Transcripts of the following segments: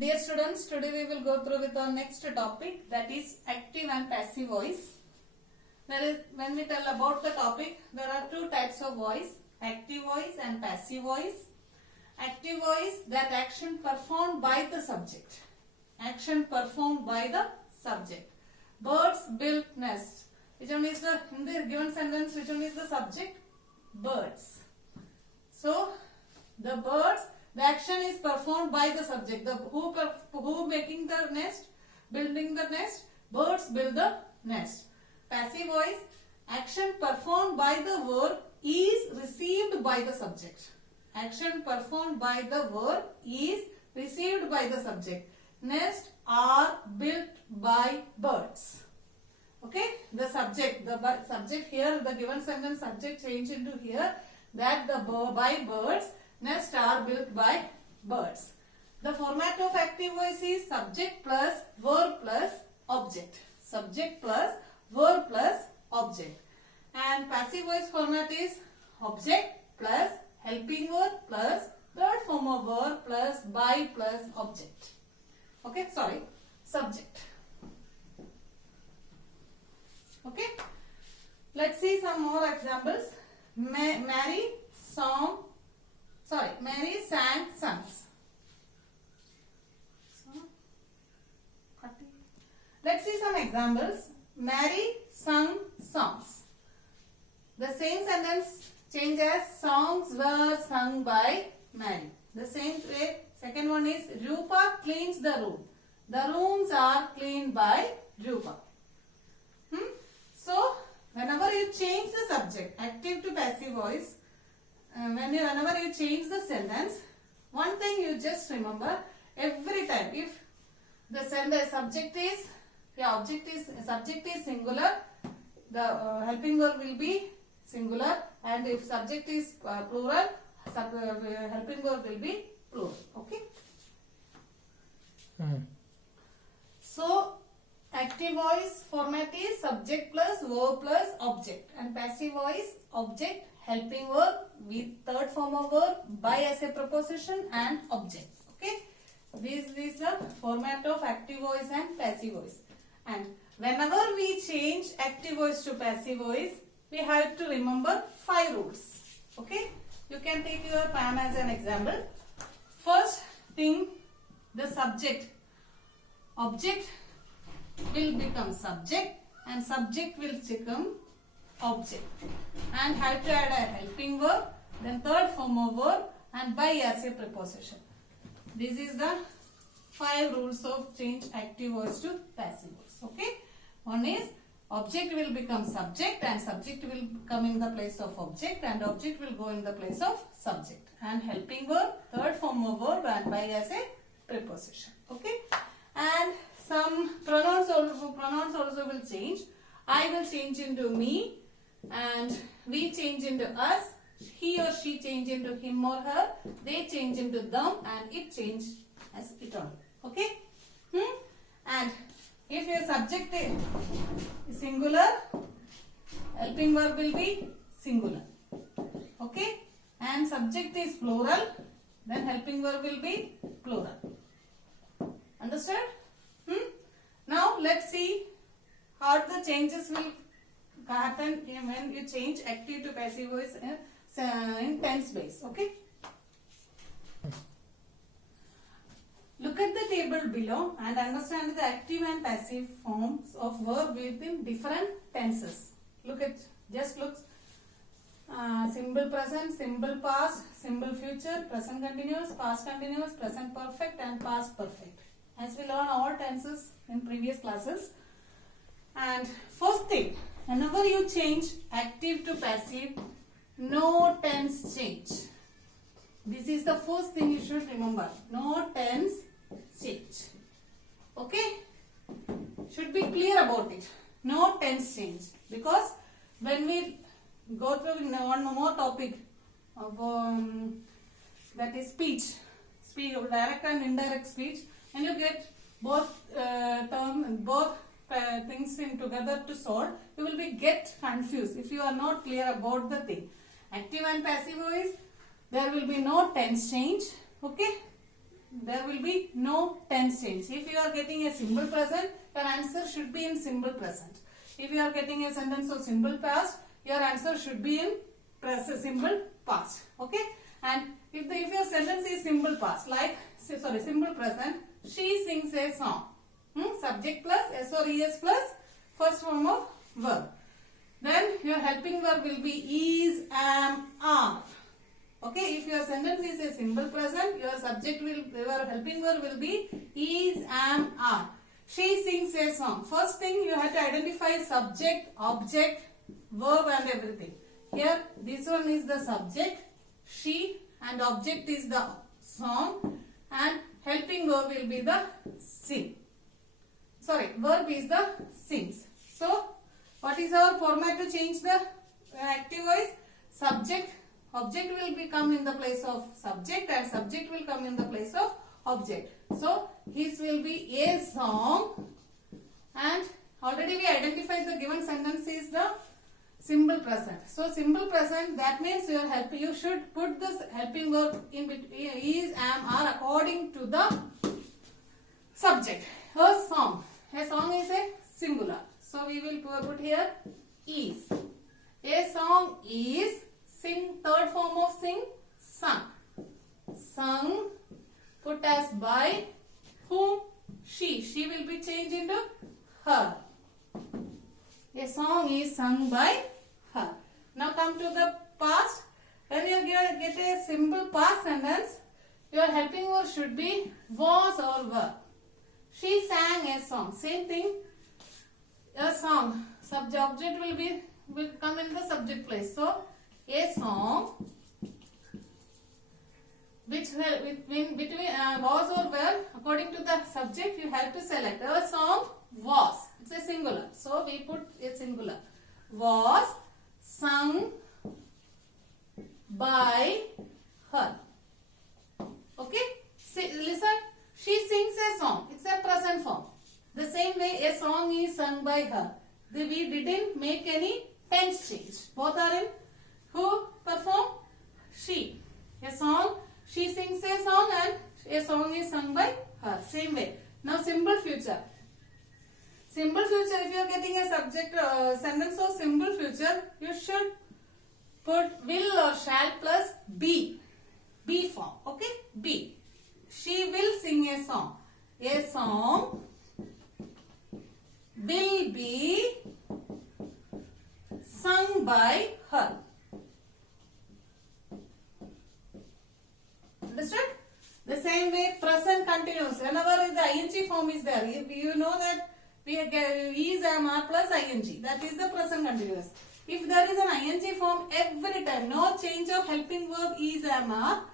Dear students, today we will go through with our next topic, that is active and passive voice. When we tell about the topic, there are two types of voice, active voice and passive voice. Active voice, that action performed by the subject. Action performed by the subject. Birds built nest. Which one is in the given sentence, which one is the subject? Birds. So, the birds, the action is performed by the subject. Who making the nest, building the nest? Birds build the nest. Passive voice, action performed by the verb is received by the subject. Action performed by the verb is received by the subject. Nest are built by birds. Okay, the subject here, the given sentence subject change into here, that by birds, nest are built by birds. The format of active voice is subject plus verb plus object. Subject plus verb plus object. And passive voice format is object plus helping verb plus third form of verb plus by plus object. Okay, subject. Okay, let's see some more examples. Mary sang songs. Let's see some examples. Mary sung songs. The same sentence change as songs were sung by Mary. The same way, second one is Rupa cleans the room. The rooms are cleaned by Rupa. So, whenever you change the subject, active to passive voice, whenever you change the sentence, one thing you just remember, every time if the subject is singular, the helping verb will be singular, and if subject is plural, helping verb will be plural. Okay. So, active voice format is subject plus verb plus object, and passive voice object, helping verb with third form of verb, by as a preposition and object. Okay, this is the format of active voice and passive voice. And whenever we change active voice to passive voice, we have to remember 5 rules. Okay, you can take your PAM as an example. First thing, the subject, object will become subject and subject will become object, and have to add a helping verb, then third form of verb, and by as a preposition. This is the 5 rules of change active voice to passive voice. Okay, one is object will become subject and subject will come in the place of object and object will go in the place of subject, and helping verb, third form of verb, and by as a preposition. Okay, and some pronouns also will change. I will change into me, and we change into us, he or she change into him or her, they change into them, and it change as it only. Okay, and if your subject is singular, helping verb will be singular. Okay, and subject is plural, then helping verb will be plural. Understood? Now let's see how the changes will happen when you change active to passive voice in tense base. Okay. Look at the table below and understand the active and passive forms of verb within different tenses. Look, simple present, simple past, simple future, present continuous, past continuous, present perfect, and past perfect. As we learn all tenses in previous classes. And first thing, whenever you change active to passive, no tense change. This is the first thing you should remember. No tense change. Okay? Should be clear about it. No tense change. Because when we go through one more topic of that is speech, direct and indirect speech, and you get both things in together to solve, you will get confused if you are not clear about the thing. Active and passive voice, there will be no tense change. Okay, there will be no tense change. If you are getting a simple present, your answer should be in simple present. If you are getting a sentence of simple past, your answer should be in simple past. Okay? And if your sentence is simple past, like simple present, she sings a song. Subject plus S or ES plus first form of verb. Then your helping verb will be is, am, are. Okay, if your sentence is a simple present, your helping verb will be is, am, are. She sings a song. First thing, you have to identify subject, object, verb and everything. Here, this one is the subject, she, and object is the song, and helping verb will be the sing. Verb is the sings. So, what is our format to change the active voice? Subject, object will come in the place of subject, and subject will come in the place of object. So, his will be a song, and already we identified the given sentence is the simple present. So, simple present, that means you should put this helping verb in between is, am, are according to the subject. A song. A song is a singular. So, we will put here is. A song is, sing, third form of sing, sung. Sung, put as by whom? She. She will be changed into her. A song is sung by her. Now come to the past. When you get a simple past sentence, your helping verb should be was or were. She sang a song. Same thing. A song. Object will come in the subject place. So a song which between was or were, according to the subject you have to select. A song was. It's a singular. So we put a singular. Was sung by her. Okay? Listen. She sings a song. It's a present form. The same way a song is sung by her. We didn't make any tense change. Both are in. Who performed? She. A song. She sings a song and a song is sung by her. Same way. Now simple future. Simple future, if you are getting a subject sentence of simple future, you should put will or shall plus be. Be form. Okay? Be. She will sing a song. A song will be sung by her. Understood? The same way present continuous. Whenever the ing form is there, you know that we get is, am, are plus ing. That is the present continuous. If there is an ing form every time, no change of helping verb is, am, are,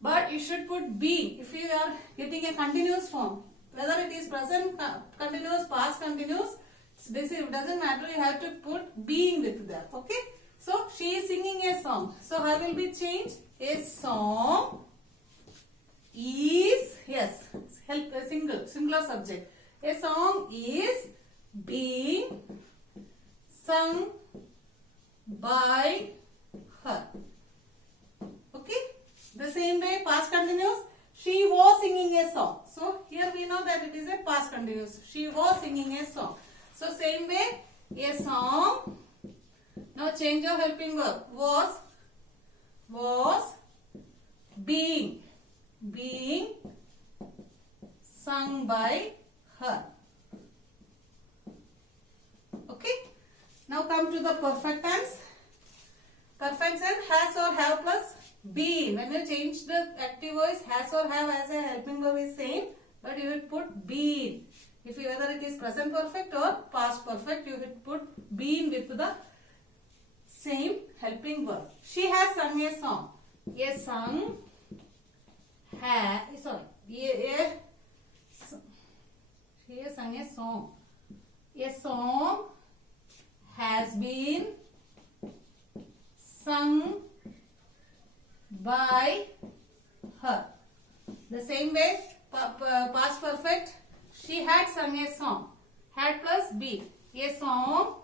but you should put being. If you are getting a continuous form, whether it is present continuous, past continuous, it doesn't matter. You have to put being with that. Okay? So she is singing a song. So her will be changed. A song is, yes, help a singular subject. A song is being sung by her. Okay? The same way, past continuous. She was singing a song. So here we know that it is a past continuous. She was singing a song. So same way, a song. Now change of helping verb. Was being sung by her. Okay. Now come to the perfect tense. Perfect tense, has or have plus been. When you change the active voice, has or have as a helping verb is same, but you will put been. If you, whether it is present perfect or past perfect, you will put been with the same helping verb. She has sung a song. She has sung a song. A song has been sung by her. The same way, past perfect, she had sung a song. Had plus be. A song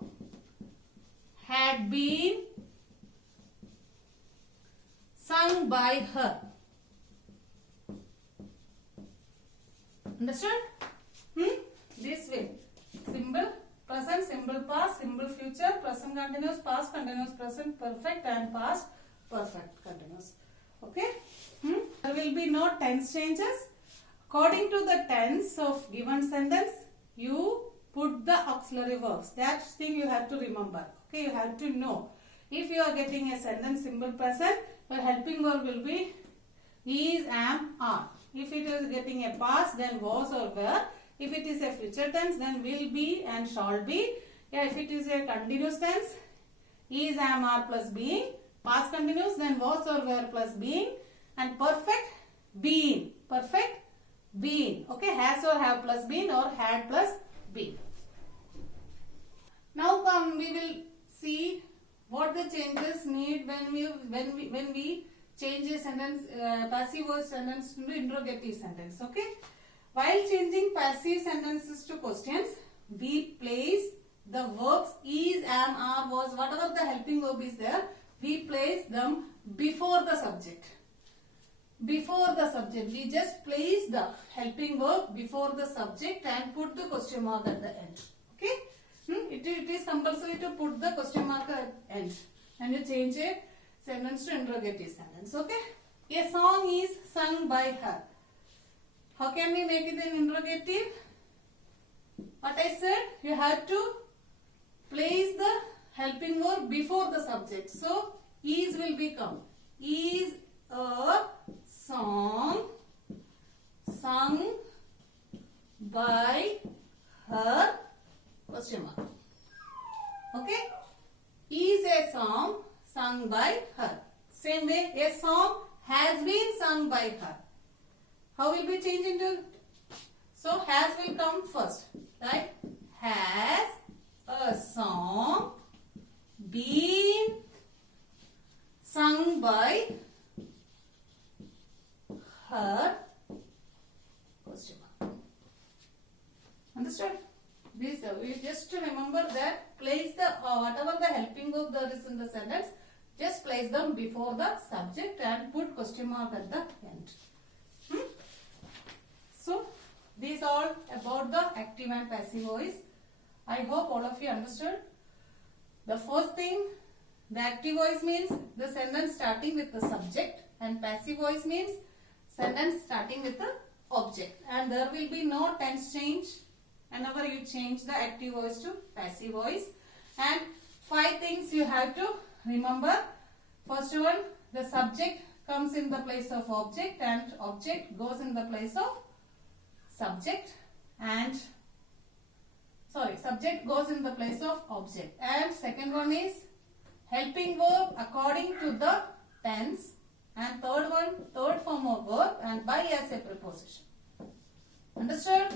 had been sung by her. Understood? This way. Simple present, simple past, simple future, present continuous, past continuous, present perfect and past perfect continuous. Okay? There will be no tense changes. According to the tense of given sentence, you put the auxiliary verbs. That thing you have to remember. Okay, you have to know. If you are getting a sentence simple present, your helping verb will be is, am, are. If it is getting a past, then was or were. If it is a future tense, then will be and shall be. Yeah, if it is a continuous tense, is, am, are plus being. Past continuous, then was or were plus being. And perfect, been. Perfect, been. Okay, has or have plus been or had plus been. Now we will see what the changes need when we change a sentence, passive voice sentence to interrogative sentence. Okay. While changing passive sentences to questions, we place the verbs is, am, are, was, whatever the helping verb is there, we place them before the subject. Before the subject, we just place the helping verb before the subject and put the question mark at the end. Okay? It is compulsory to put the question mark at the end. And you change a sentence to interrogative sentence. Okay? A song is sung by her. How can we make it an interrogative? What I said, you have to place the helping verb before the subject. So, is will become, is a song sung by her, question mark. Okay? Is a song sung by her. Same way, a song has been sung by her. How will we change into? So, has will come first. Right? Has a song been sung by her? Question mark. Understood? This we just remember that place the whatever the helping verb there is in the sentence, just place them before the subject and put question mark at the end. So, these all about the active and passive voice. I hope all of you understood. The first thing, the active voice means the sentence starting with the subject, and passive voice means sentence starting with the object. And there will be no tense change whenever you change the active voice to passive voice. And 5 things you have to remember. First one, the subject comes in the place of object and object goes in the place of subject, and subject goes in the place of object. And second one is helping verb according to the tense, and third form of verb and by as a preposition. Understood?